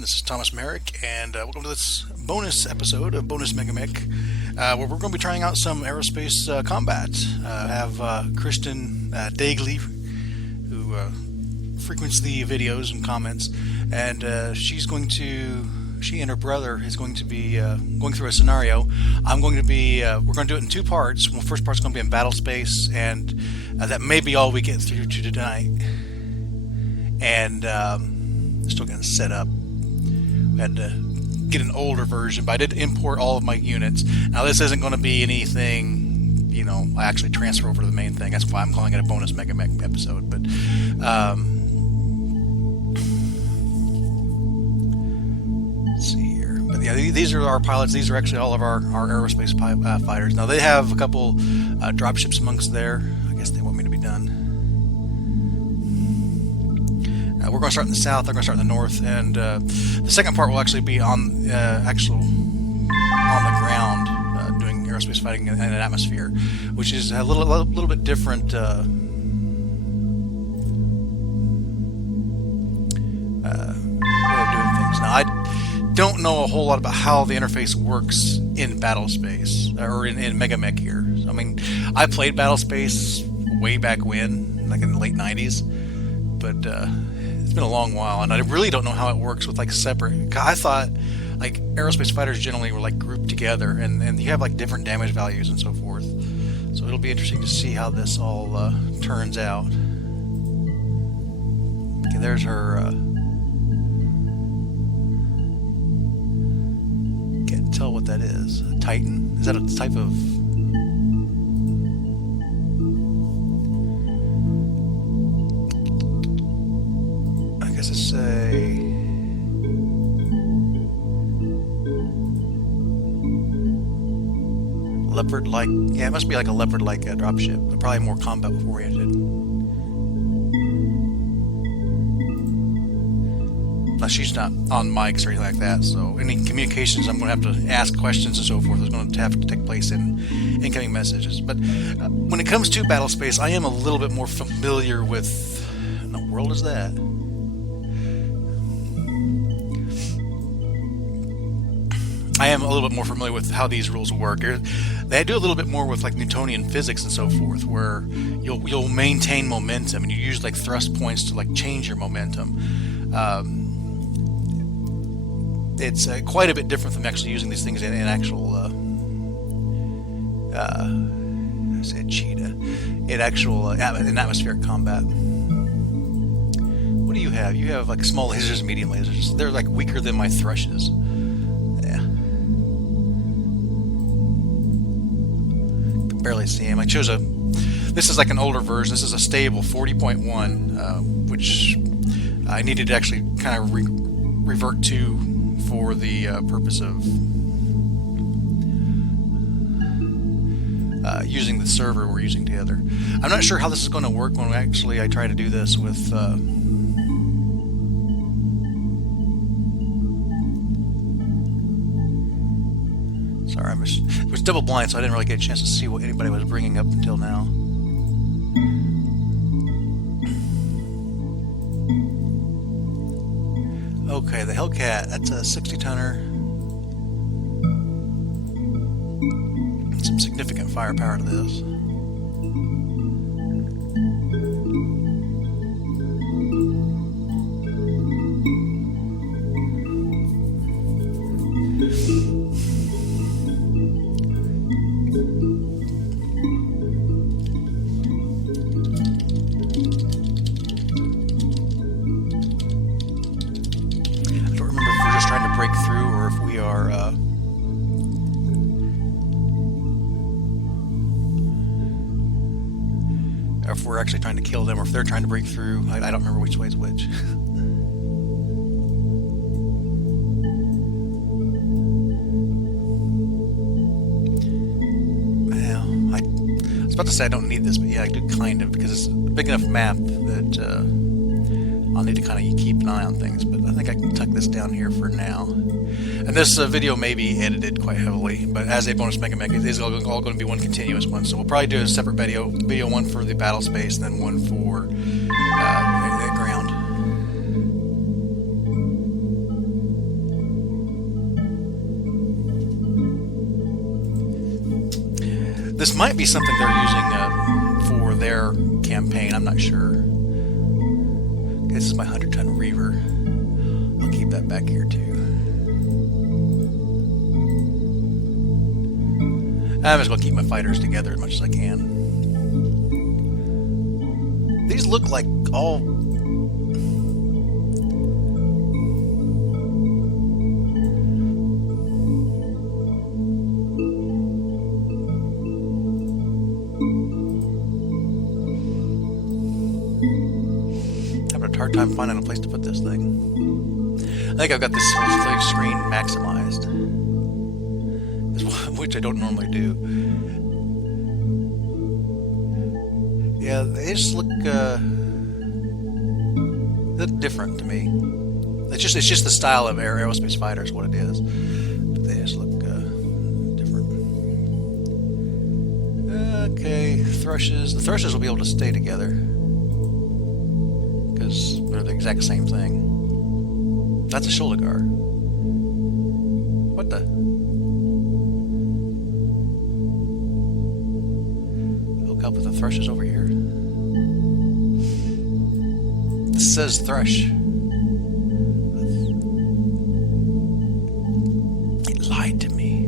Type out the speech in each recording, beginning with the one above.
everyone. This is Thomas Merrick, and welcome to this bonus episode of Bonus Megamek, where we're going to be trying out some aerospace combat. I have Kristen Dagley, who frequents the videos and comments, and she and her brother is going to be going through a scenario. We're going to do it in two parts. Well, first part's going to be in Battlespace, and that may be all we get through to tonight. And still going to set up. We had to get an older version, but I did import all of my units. Now this isn't going to be anything, I actually transfer over to the main thing. That's why I'm calling it a bonus Megamek episode. But let's see here. But yeah, these are our pilots. These are actually all of our aerospace fighters. Now they have a couple dropships amongst there. I guess they want me to be done. We're going to start in the south, they're going to start in the north, and the second part will actually be on the ground, doing aerospace fighting in an atmosphere, which is a little bit different way of doing things. Now, I don't know a whole lot about how the interface works in Battlespace, or in Megamek here. I mean, I played Battlespace way back when, like in the late 90s, but it's been a long while, and I really don't know how it works with separate. I thought aerospace fighters generally were grouped together, and you have different damage values and so forth. So it'll be interesting to see how this all turns out. Okay, there's her. Can't tell what that is. A Titan? Is that a type of? It's a leopard-like. Yeah, it must be like a leopard-like dropship, but probably more combat-oriented. Now, she's not on mics or anything like that, so any communications, I'm going to have to ask questions and so forth. Is going to have to take place in incoming messages. But when it comes to Battlespace, I am a little bit more familiar with. What in the world is that? I am a little bit more familiar with how these rules work. They do a little bit more with Newtonian physics and so forth, where you'll maintain momentum, and you use thrust points to change your momentum. It's quite a bit different from actually using these things in actual. I said cheetah. In actual in atmospheric combat. What do you have? You have small lasers and medium lasers. They're weaker than my thrushes. Barely see him. I chose this is an older version. This is a stable 40.1, which I needed to actually kind of revert to for the purpose of using the server we're using together. I'm not sure how this is going to work when I try to do this with sorry, I was double blind, so I didn't really get a chance to see what anybody was bringing up until now. Okay, the Hellcat, that's a 60-tonner. Some significant firepower to this. Break through, or if we are or if we're actually trying to kill them, or if they're trying to break through. I don't remember which way is which. Well, I was about to say I don't need this, but yeah, I do kind of, because it's a big enough map that I'll need to kind of keep an eye on things, but I think I can tuck this down here for now. And this video may be edited quite heavily, but as a bonus Megamek, it is all going to be one continuous one. So we'll probably do a separate video one for the Battlespace, and then one for the ground. This might be something they're using for their campaign. I'm not sure. This is my 100-ton Reaver. I'll keep that back here too. I'm just going to keep my fighters together as much as I can. These look like all... having a hard time finding a place to put this thing. I think I've got this whole screen maximized, which I don't normally do. Yeah, they just look different to me. It's just the style of aerospace fighters, what it is. But they just look different. Okay, thrushes. The thrushes will be able to stay together because they're the exact same thing. That's a shoulder guard. What the? Hook up with the thrushes over here. This says thrush. It lied to me.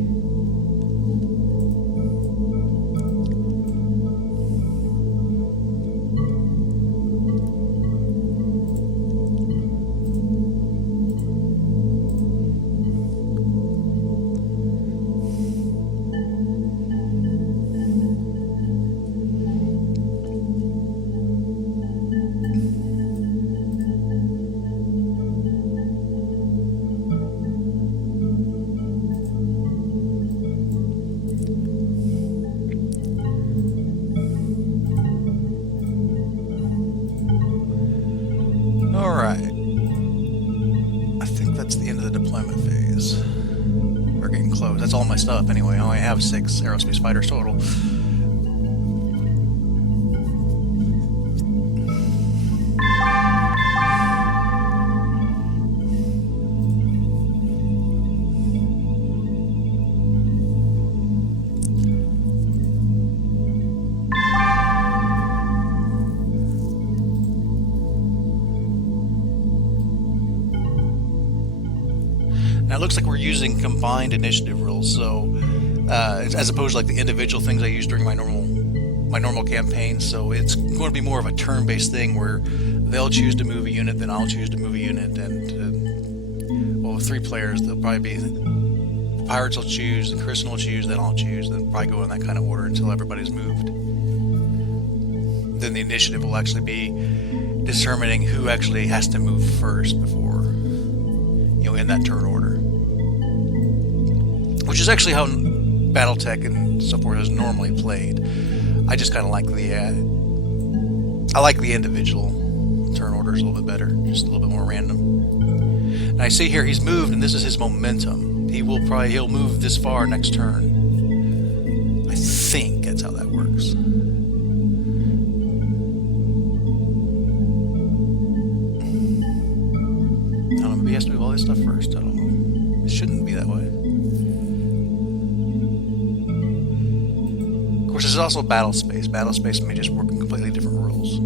That's all my stuff anyway. I only have 6 aerospace fighters total. Now it looks like we're using combined initiative rules, so as opposed to like the individual things I use during my normal campaign. So it's going to be more of a turn-based thing where they'll choose to move a unit, then I'll choose to move a unit, and well, with 3 players, they'll probably be the pirates will choose, and Kristen will choose, then I'll choose, then probably go in that kind of order until everybody's moved. Then the initiative will actually be determining who actually has to move first before, in that turn order. Which is actually how BattleTech and so forth is normally played. I just kind of like the individual turn orders a little bit better, just a little bit more random. And I see here he's moved, and this is his momentum. He'll move this far next turn. I think that's how that works. I don't know, maybe he has to move all this stuff first. I don't know. It shouldn't be that way. Of course, this is also Battlespace. Battlespace may just work in completely different rules.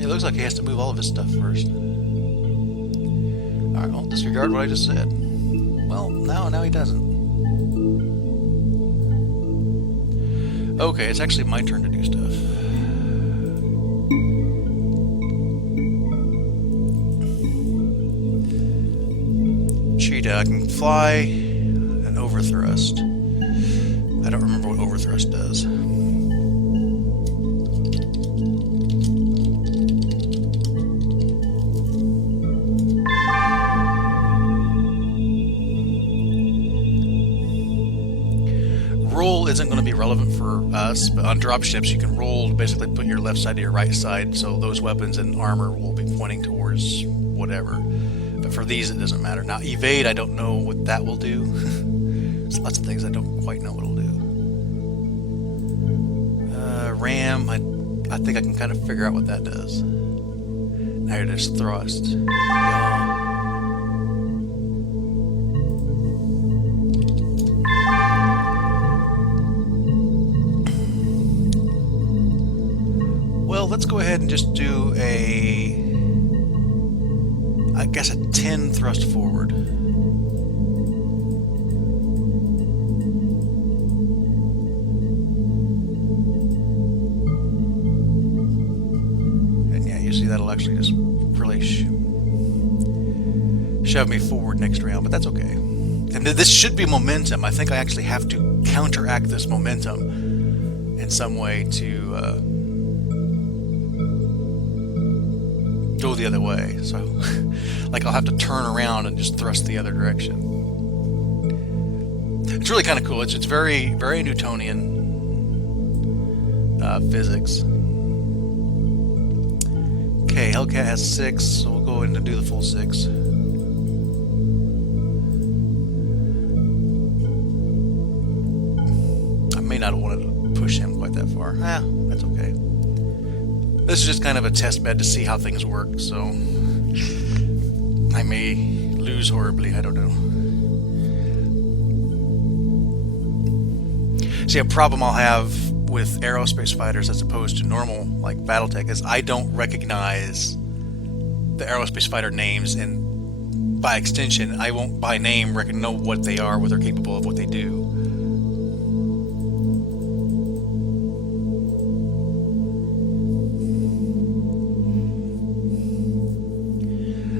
It looks like he has to move all of his stuff first. Alright, well, disregard what I just said. Well, now he doesn't. Okay, it's actually my turn to do stuff. Cheetah, I can fly and overthrust. I don't remember what overthrust does. Roll isn't going to be relevant for us, but on dropships you can roll to basically put your left side to your right side, so those weapons and armor will be pointing towards whatever. But for these it doesn't matter. Now evade, I don't know what that will do. There's lots of things I don't quite know what it'll do. Ram, I think I can kind of figure out what that does. Now you're just thrust. Yeah. let's go ahead and just do I guess a 10 thrust forward. And yeah, you see that'll actually just really shove me forward next round, but that's okay. And this should be momentum. I think I actually have to counteract this momentum in some way to go the other way. So, like, I'll have to turn around and just thrust the other direction. It's really kind of cool. It's very, very Newtonian physics. Okay, Hellcat has 6, so we'll go in and do the full 6. I may not have wanted to push him quite that far. That's okay. This is just kind of a test bed to see how things work, so I may lose horribly, I don't know. See, a problem I'll have with aerospace fighters as opposed to normal, like Battletech, is I don't recognize the aerospace fighter names, and by extension, I won't by name know what they are, what they're capable of, what they do.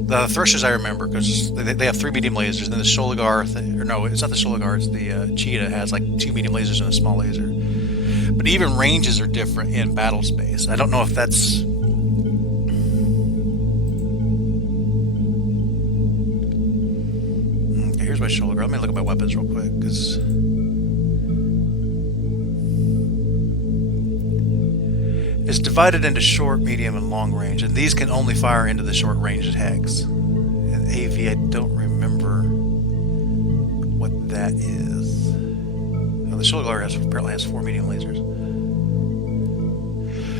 The thrusters I remember, because they have 3 medium lasers, and then the Sholigar, or no, it's not the Sholigar, it's the Cheetah has like 2 medium lasers and a small laser. But even ranges are different in Battlespace. I don't know if that's... Okay, here's my Sholigar. Let me look at my weapons real quick, because... It's divided into short, medium, and long range, and these can only fire into the short range hex. And AV, I don't remember what that is. Well, the Sholigar apparently has 4 medium lasers.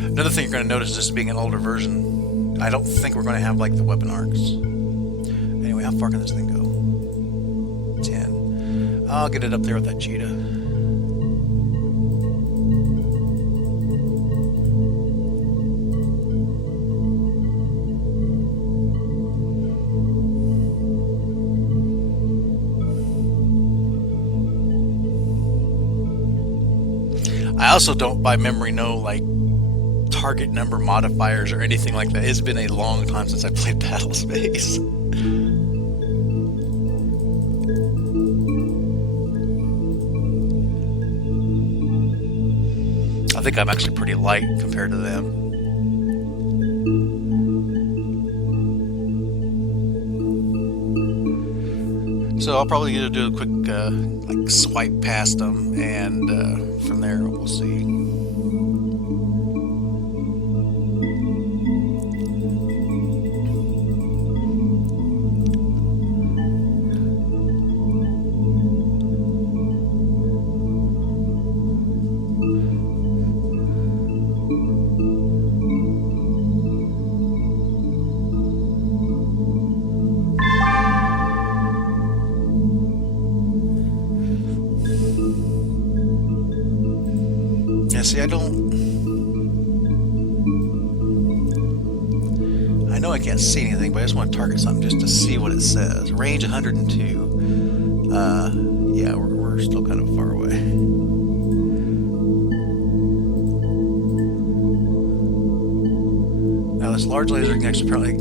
Another thing you're going to notice is this being an older version. I don't think we're going to have like the weapon arcs. Anyway, how far can this thing go? 10. I'll get it up there with that Cheetah. I also don't by memory know like target number modifiers or anything like that. It's been a long time since I played Battlespace. I think I'm actually pretty light compared to them. So I'll probably do a quick like swipe past them, and from there we'll see. See, I know I can't see anything, but I just want to target something just to see what it says. Range 102. Yeah, we're still kind of far away. Now this large laser can actually probably...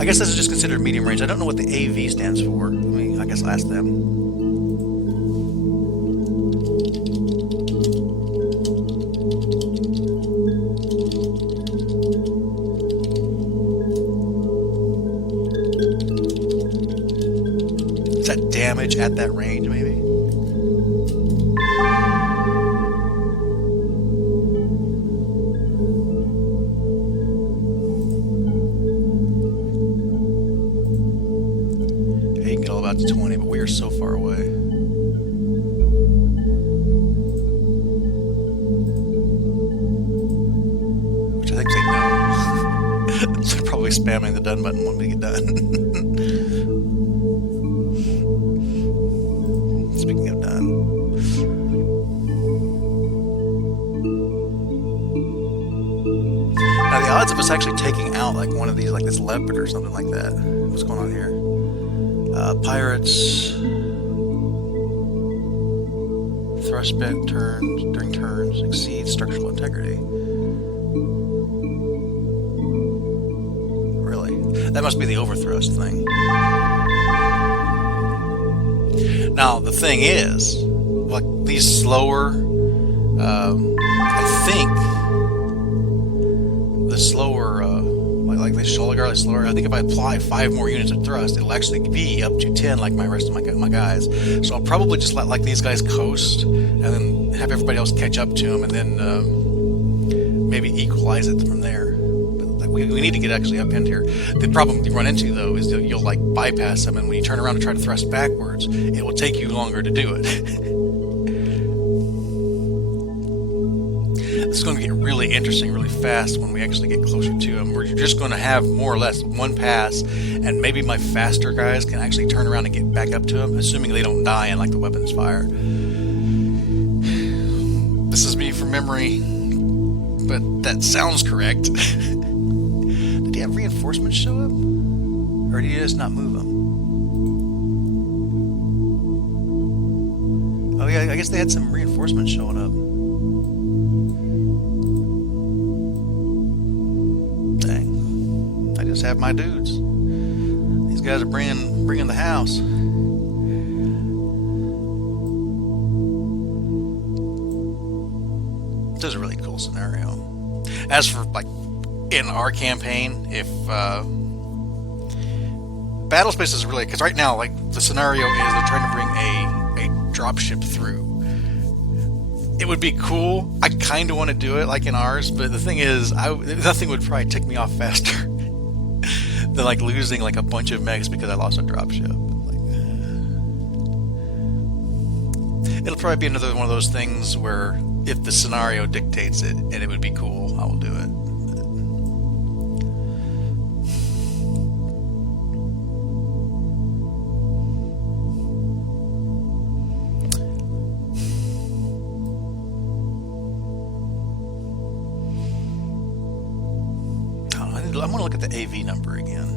I guess this is just considered medium range. I don't know what the AV stands for. I guess I'll ask them. Damage at that range, maybe? Yeah, you can get all about to 20, but we are so far away. Which I think they know. They're probably spamming the done button when we get done. Speaking of done. Now the odds of us actually taking out like one of these, like this leopard or something like that. What's going on here? Pirates. Thrust bent turns during turns exceeds structural integrity. Really? That must be the overthrust thing. Now the thing is, like these slower, I think the slower, like the shoulder slower. I think if I apply 5 more units of thrust, it'll actually be up to 10, like my rest of my guys. So I'll probably just let like these guys coast, and then have everybody else catch up to them, and then maybe equalize it from there. But we need to get actually up in here. The problem you run into though is that you'll like bypass them, and when you turn around and try to thrust backwards, it will take you longer to do it. It's going to get really interesting really fast when we actually get closer to them. We're just going to have more or less one pass, and maybe my faster guys can actually turn around and get back up to them, assuming they don't die in like the weapons fire. This is me from memory, but that sounds correct. Did he have reinforcements show up? Or did he just not move them? Oh yeah, I guess they had some reinforcements showing up. Just have my dudes. These guys are bringing the house. This is a really cool scenario. As for like in our campaign, if Battlespace is really, because right now like the scenario is they're trying to bring a dropship through. It would be cool. I kind of want to do it like in ours, but the thing is, nothing would probably tick me off faster than like losing like a bunch of mechs because I lost a dropship. Like, it'll probably be another one of those things where if the scenario dictates it and it would be cool, I will do it. I'm going to look at the AV number again.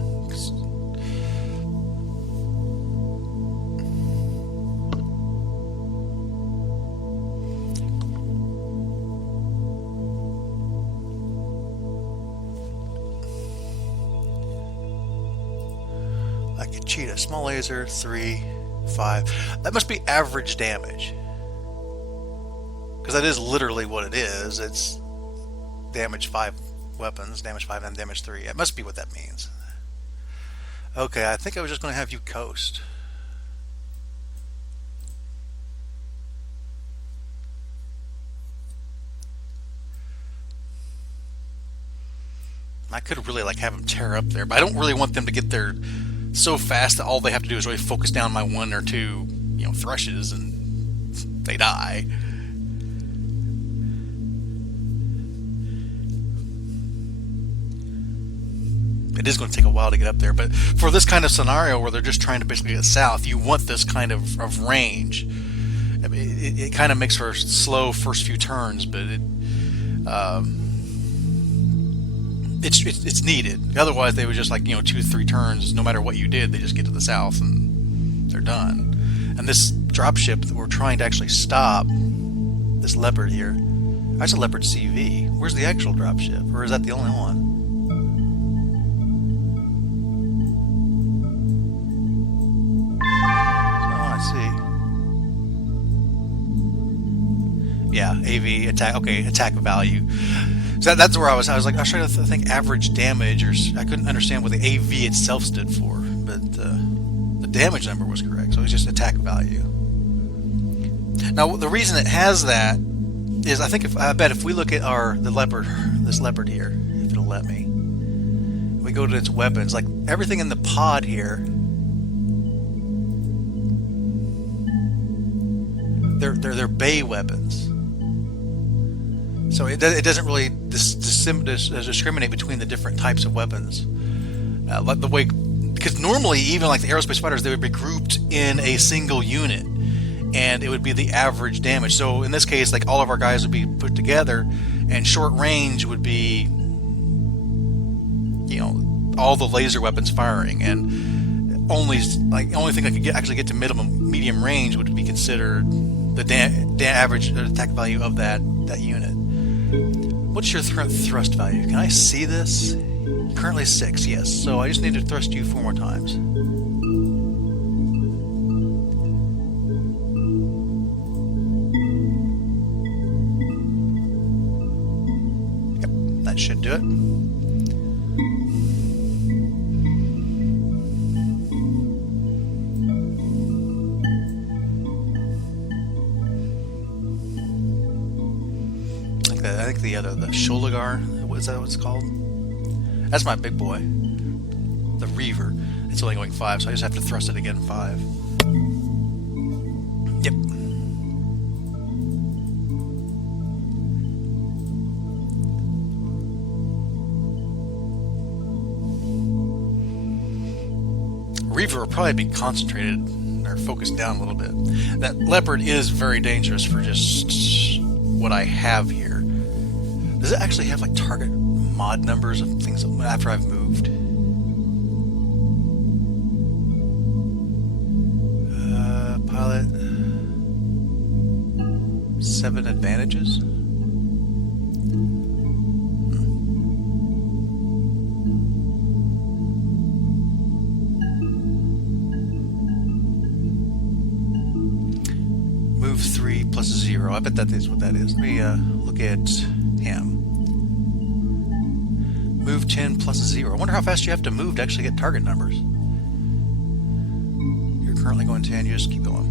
Like a cheetah, small laser, 3, 5. That must be average damage. Because that is literally what it is. It's damage 5. Weapons, damage 5 and damage 3. It must be what that means. Okay, I think I was just going to have you coast. I could really like have them tear up there, but I don't really want them to get there so fast that all they have to do is really focus down my 1 or 2, thrushes, and they die. It is going to take a while to get up there, but for this kind of scenario where they're just trying to basically get south, you want this kind of range. I mean, it kind of makes for slow first few turns, but it's needed. Otherwise, they would just like 2-3 turns. No matter what you did, they just get to the south and they're done. And this dropship that we're trying to actually stop, this leopard here, that's a leopard CV. Where's the actual dropship, or is that the only one? Yeah, AV attack. Okay, attack value. So that's where I was. I was trying to think average damage, or I couldn't understand what the AV itself stood for, but the damage number was correct. So it was just attack value. Now the reason it has that is I bet if we look at this leopard here, if it'll let me, we go to its weapons, like everything in the pod here. They're bay weapons. So it doesn't really discriminate between the different types of weapons. Like the way, because normally even like the aerospace fighters, they would be grouped in a single unit, and it would be the average damage. So in this case, like all of our guys would be put together, and short range would be all the laser weapons firing, and only thing I could actually get to medium range would be considered the average attack value of that unit. What's your thrust value? Can I see this? Currently 6, yes. So I just need to thrust you 4 more times. Yep, that should do it. I think the Sholigar, what is that what it's called? That's my big boy. The Reaver. It's only going 5, so I just have to thrust it again 5. Yep. Reaver will probably be concentrated or focused down a little bit. That Leopard is very dangerous for just what I have here. Does it actually have like target mod numbers of things after I've moved? Pilot 7 advantages. Move 3 plus 0. I bet that is what that is. Let me look at him. Move 10 plus 0. I wonder how fast you have to move to actually get target numbers. You're currently going 10. You just keep going.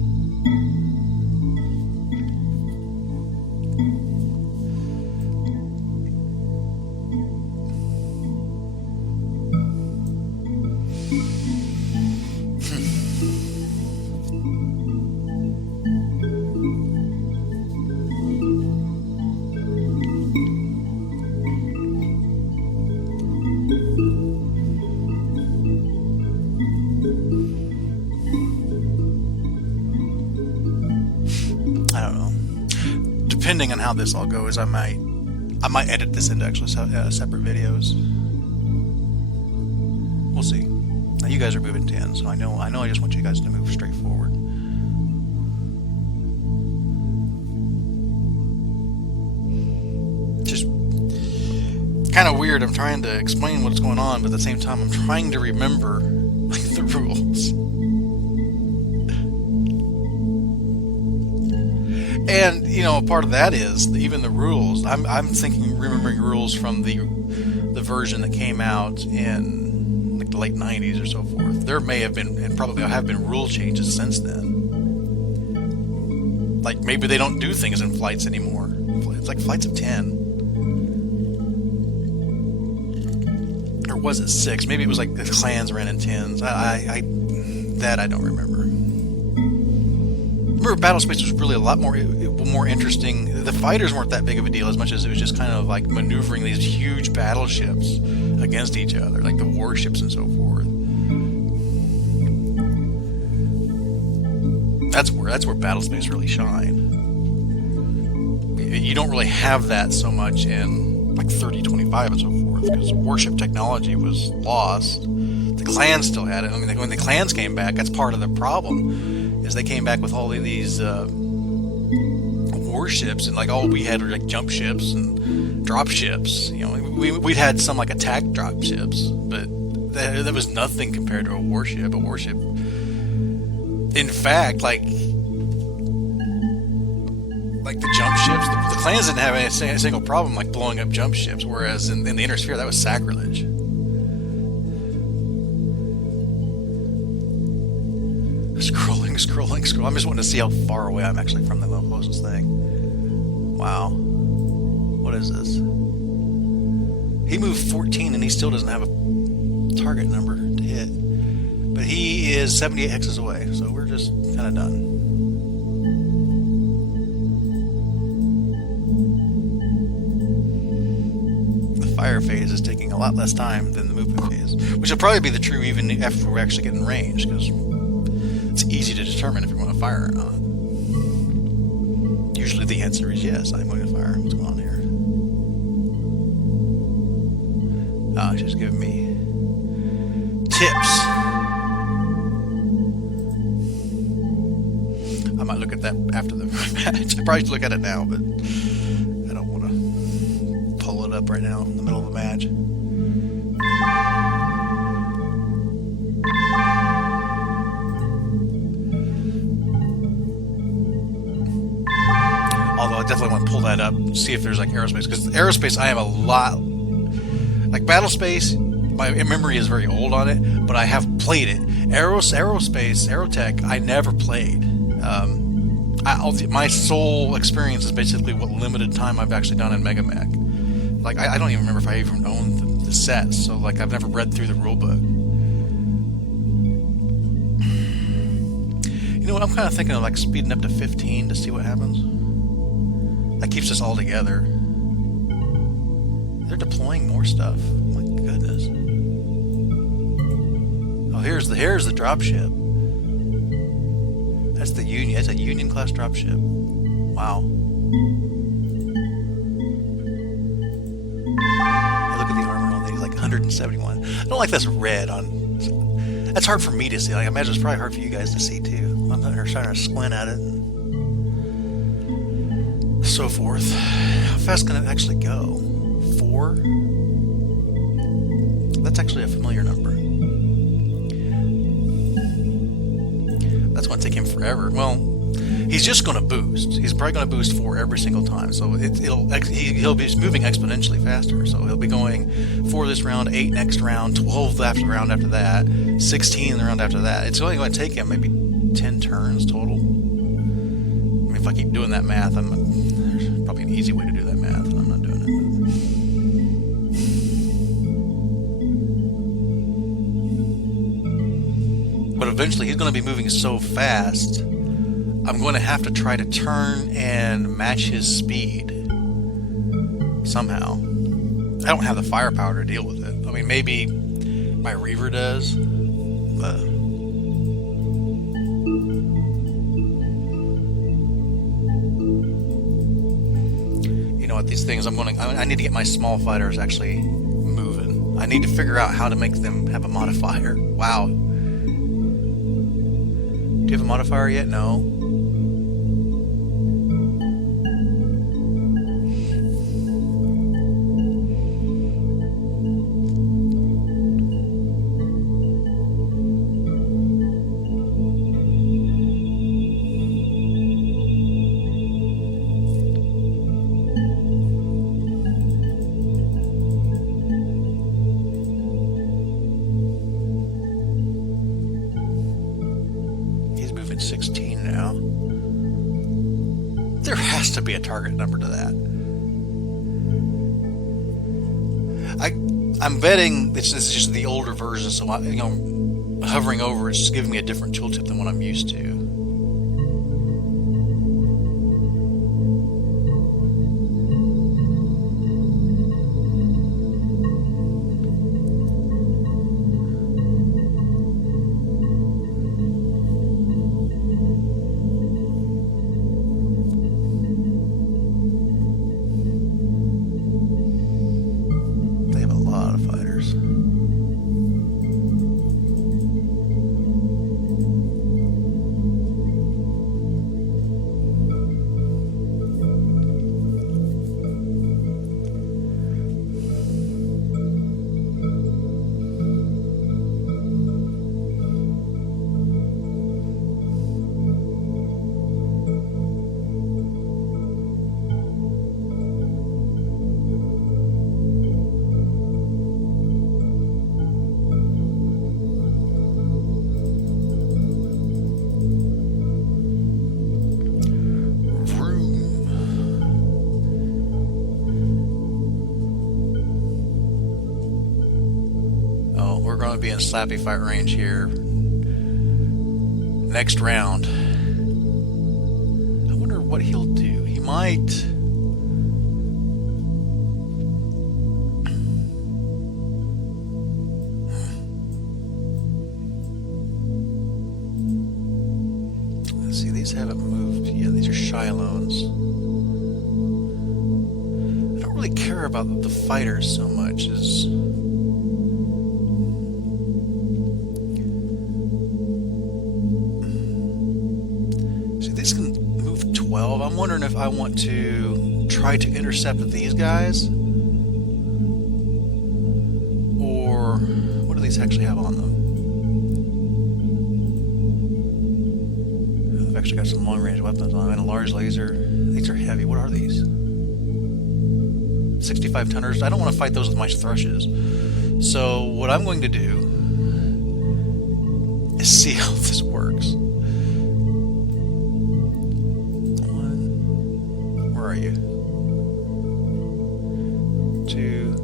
Depending on how this all goes, I might edit this into actually separate videos. We'll see. Now you guys are moving 10, so I know I just want you guys to move straight forward. Just kind of weird. I'm trying to explain what's going on, but at the same time, I'm trying to remember the rules. And part of that is even the rules. I'm thinking, remembering rules from the version that came out in like the late 90s or so forth. There may have been, and probably have been, rule changes since then. Like maybe they don't do things in flights anymore. It's like flights of 10, or was it 6? Maybe it was like the clans ran in 10s. I don't remember. Remember, Battlespace was really a lot more interesting. The fighters weren't that big of a deal as much as it was just kind of like maneuvering these huge battleships against each other, like the warships and so forth. That's where Battlespace really shined. You don't really have that so much in like 3025 and so forth, because warship technology was lost. The clans still had it. I mean, when the clans came back, that's part of the problem. Is they came back with all of these warships, and like all we had were like jump ships and drop ships. We'd had some like attack drop ships, but that was nothing compared to a warship. A warship, in fact, like the jump ships, the clans didn't have a single problem like blowing up jump ships, whereas in the Inner Sphere that was sacrilege. Scrolling. I'm just wanting to see how far away I'm actually from the closest thing. Wow. What is this? He moved 14 and he still doesn't have a target number to hit. But he is 78 hexes away, so we're just kind of done. The fire phase is taking a lot less time than the movement phase, which will probably be the true even after we actually get in range, because it's easy to determine if you want to fire or not. Usually the answer is yes, I'm going to fire. What's going on here? She's giving me tips. I might look at that after the match. I probably should look at it now, but I don't want to pull it up right now in the middle of the match. Although I definitely want to pull that up, see if there's like aerospace, because aerospace I have a lot. Like Battlespace, my memory is very old on it, but I have played it. Aerospace, Aerotech, I never played. My sole experience is basically what limited time I've actually done in Megamek. Like I don't even remember if I even owned the sets, so like I've never read through the rulebook. You know what? I'm kind of thinking of like speeding up to 15 to see what happens. That keeps us all together. They're deploying more stuff. My goodness. Oh, here's the dropship. That's the Union. That's a Union class dropship. Wow. Hey, look at the armor on these, like 171. I don't like this red on. That's hard for me to see. Like, I imagine it's probably hard for you guys to see too. I'm trying to squint at it. And so forth. How fast can it actually go? 4? That's actually a familiar number. That's going to take him forever. Well, he's just going to boost. He's probably going to boost 4 every single time. So he'll be moving exponentially faster. So he'll be going 4 this round, 8 next round, 12 after the round after that, 16 the round after that. It's only going to take him maybe 10 turns total. I mean, if I keep doing that math, there's probably an easy way to do that math, and I'm not doing it. But eventually he's going to be moving so fast, I'm going to have to try to turn and match his speed somehow. I don't have the firepower to deal with it. I mean, maybe my Reaver does, but you know what? These things, I need to get my small fighters actually moving. I need to figure out how to make them have a modifier. Wow. Do you have a modifier yet? No. He's moving 16 now. There has to be a target number to that. I'm betting this is just the older version, so hovering over it's just giving me a different tooltip than what I'm used to. We're going to be in slappy fight range here next round. I wonder what he'll do. He might... Let's see, these haven't moved. Yeah, these are Shilohs. I don't really care about the fighters so much as... wondering if I want to try to intercept these guys, or what do these actually have on them? I've actually got some long-range weapons on them and a large laser. These are heavy. What are these? 65 tonners. I don't want to fight those with my thrushes. So what I'm going to do is see how this works. Where are you? 2,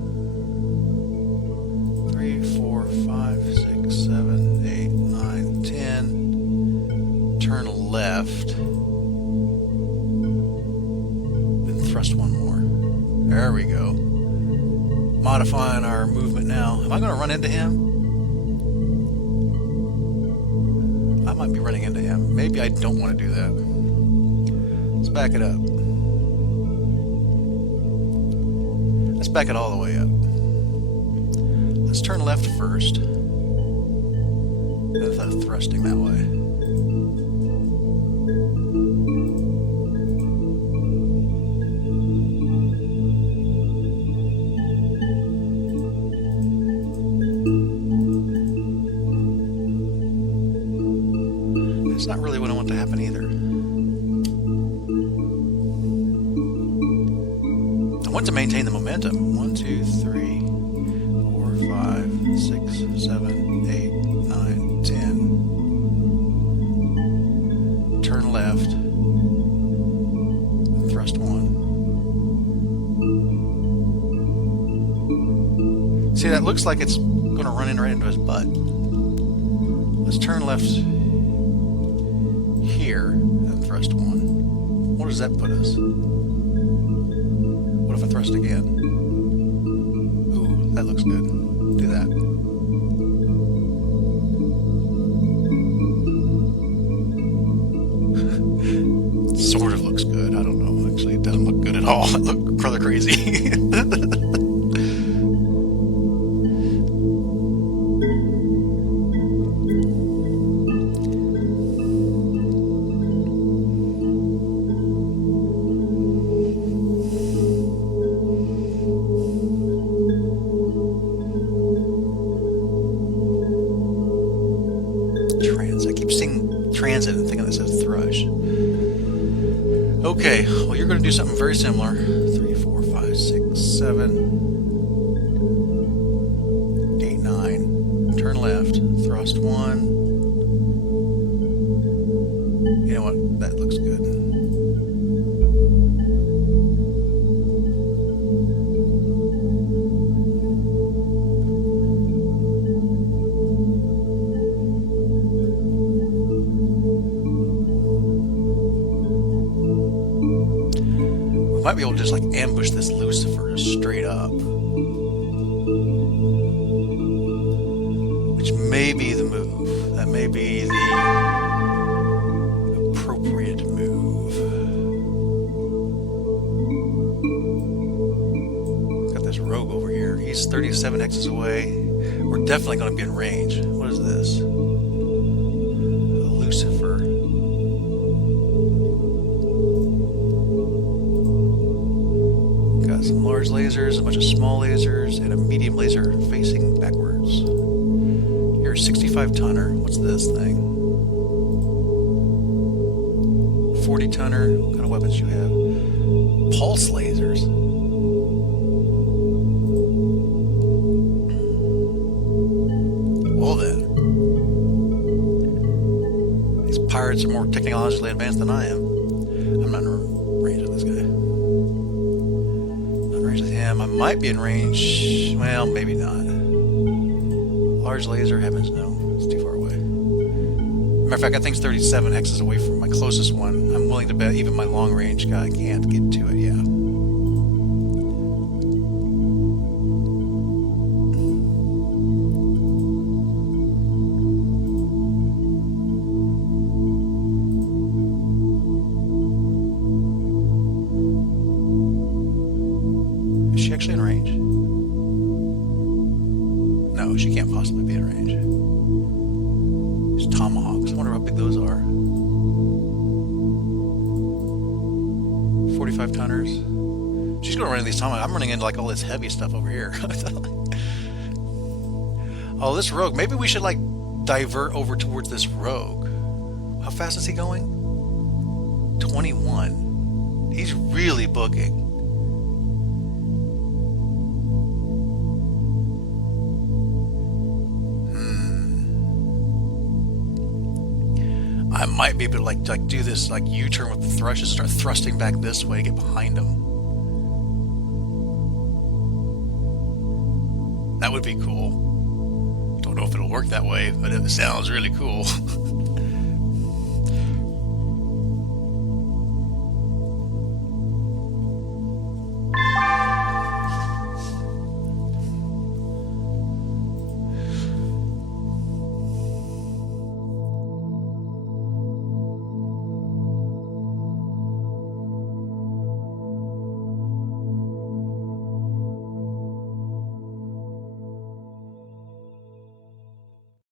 3, 4, 5, 6, 7, 8, 9, 10. Turn left. Then thrust one more. There we go. Modifying our movement now. Am I going to run into him? I might be running into him. Maybe I don't want to do that. Let's back it up. Let's back it all the way up. Let's turn left first. Then thrusting that way. It's not really what I want to happen either. I want to maintain the momentum. 1, 2, 3, 4, 5, 6, 7, 8, 9, 10. Turn left. Thrust one. See, that looks like it's going to run in right into his butt. Let's turn left here and thrust one. What does that put us? What if I thrust again? Ooh, that looks good. Do that. Sort of looks good. I don't know. Actually, it doesn't look good at all. It looks rather crazy. Transit and thinking this says thrush. Okay, well, you're going to do something very similar. 3, 4, 5, 6, 7, 8, 9. Turn left. Thrust one. You know what? That looks good. Might be able to just like ambush this Lucifer just straight up, which may be the move. That may be the appropriate move. Got this rogue over here. He's 37 hexes away. We're definitely going to be in range. What is this? A Lucifer. Some large lasers, a bunch of small lasers, and a medium laser facing backwards. Here's 65 tonner. What's this thing? 40 tonner. What kind of weapons do you have? Pulse lasers. Well then. These pirates are more technologically advanced than I am. I'm not in range of this guy. I might be in range. Well, maybe not. Large laser, heavens no. It's too far away. Matter of fact, I think it's 37 hexes away from my closest one. I'm willing to bet even my long range guy can't get to it, yeah. Is she actually in range? No, she can't possibly be in range. These tomahawks. I wonder how big those are. 45 tonners. She's going to run into these tunnels. I'm running into like all this heavy stuff over here. Oh, this rogue. Maybe we should like divert over towards this rogue. How fast is he going? 21. He's really booking. I might be able to like do this like U-turn with the thrust and start thrusting back this way to get behind him. That would be cool. Don't know if it'll work that way, but it sounds really cool.